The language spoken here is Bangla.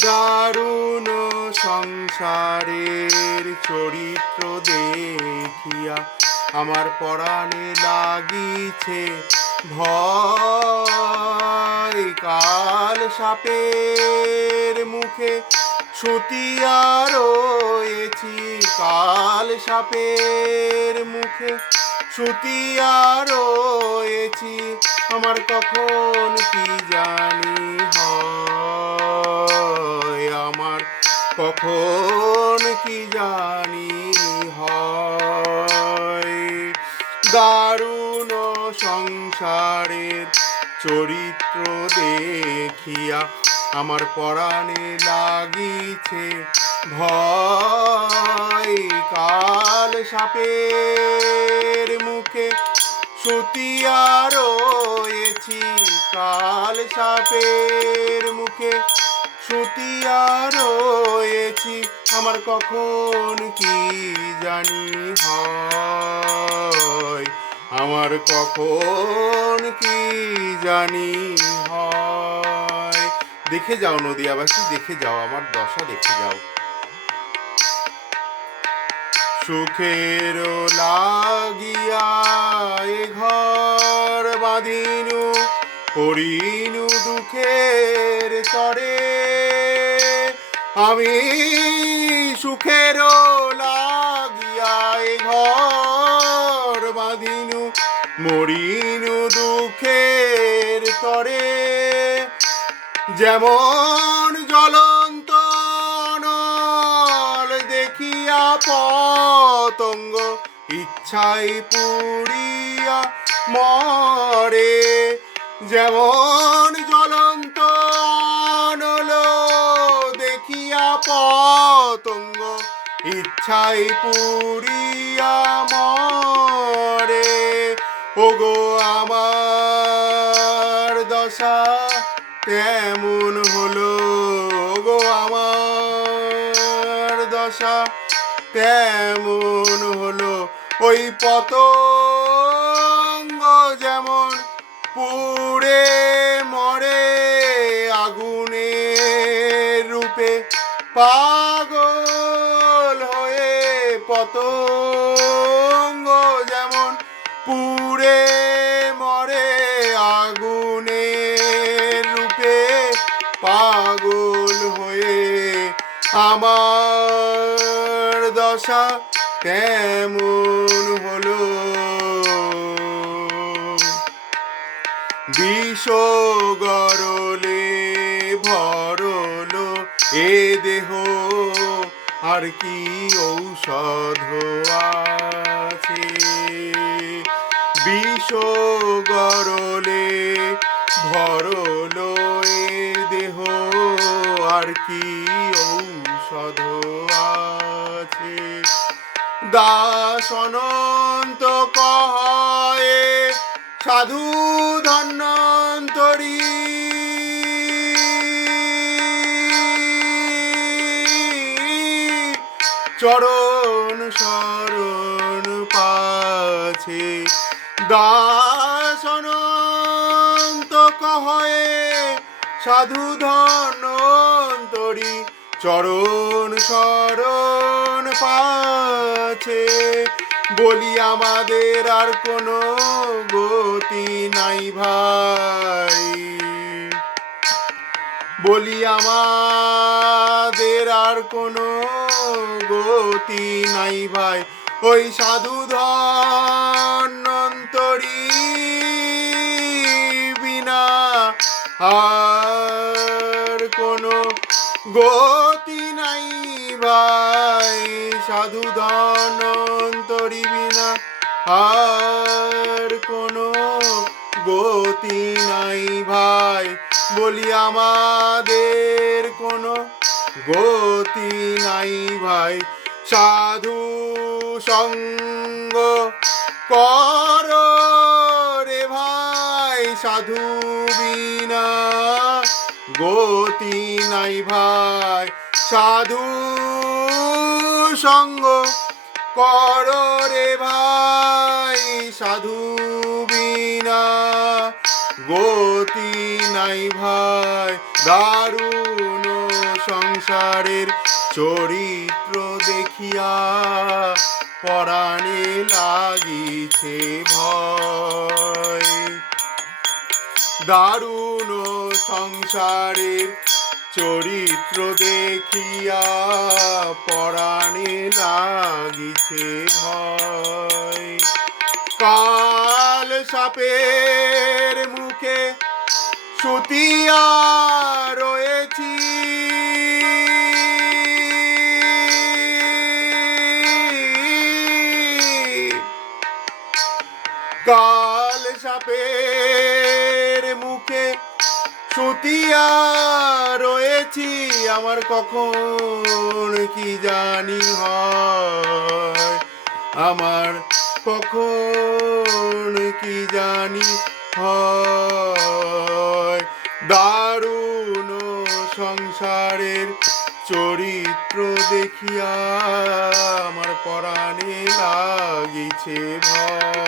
দারুণ সংসারের চরিত্র দেখিয়া আমার পরাণে লাগিছে ভয়। কাল সাপের মুখে ছুতিয়া রয়েছি। কাল সাপের মুখে ছুতিয়া রয়েছি। আমার কখন কি জানি হয়। কখন কি জানি হয়। দারুণ সংসারের চরিত্র দেখিয়া আমার পরাণে লাগিছে ভয়। কাল সাপের মুখে সুতিয়া রয়েছি। কাল সাপের মুখে সুতিয়া রয়েছি, আমার কখন কি জানি হয়। আমার কখন কি জানি হয়। দেখে যাও নদিয়াবাসী, দেখে যাও আমার দশা, দেখে যাও। সুখের লাগিয়া এ ঘর বাঁধিনু। করিনু দুঃখের তরে, আমি সুখের লাগিয়া ঘর বাঁধিনু। মরিনু দুঃখের তরে, যেমন জ্বলন্ত দেখিয়া পতঙ্গ ইচ্ছাই পুরিয়া মরে। যেমন জ্বলন্ত দেখিয়া পতঙ্গ, ইচ্ছাই পুরিয়া মরে। ওগো আমার দশা তেমন হলো? গো আমার দশা তেমন হলো? ওই পতঙ্গ যেমন পুড়ে মরে আগুনের রূপে পাগল হয়ে পতঙ্গ যেমন পুড়ে মরে আগুনের রূপে পাগল হয়ে আমার দশা কেমন হলো? বিষ গরলে ভরলো এ দেহ, আর কি ঔষধ আছে? বিষ গরলে ভরলো এ দেহ, আর কি ঔষধ আছে? দাস অনন্ত কহে সাধু ধন্যন্তরী চরণ শরণ পাছে দাস অনন্ত কহে সাধু ধন্যন্তরী চরণ শরণ পাছে। বলি আমাদের আর কোনো গতি নাই ভাই। বলি আমাদের আর কোনো গতি নাই ভাই। ওই সাধু ধন্যন্তরী বিনা আর কোনো গতি নাই ভাই, সাধু ধন্যন্তরী বিনা আর কোনো গতি নাই ভাই। বলি আমাদের কোনো গতি নাই ভাই। সাধু সঙ্গ কর রে ভাই, সাধু বিনা গতি নাই ভাই। সাধু সঙ্গ কর রে ভাই। সাধু বিনা গতি নাই ভাই। দারুণ সংসারের চরিত্র দেখিয়া পরাণে লাগিছে ভয়। দারুণ সংসারের চরিত্র দেখিয়া পরাণে লাগিছে ভয়। কাল সাপের মুখে সুতিয়া রয়েছি। কাল সাপের মুখে সুতিয়া রয়েছি আমার কখন কি জানি হয়? আমার কখন কি জানি হয়? দারুণ সংসারের চরিত্র দেখিয়া আমার পরাণে লাগিছে ভয়।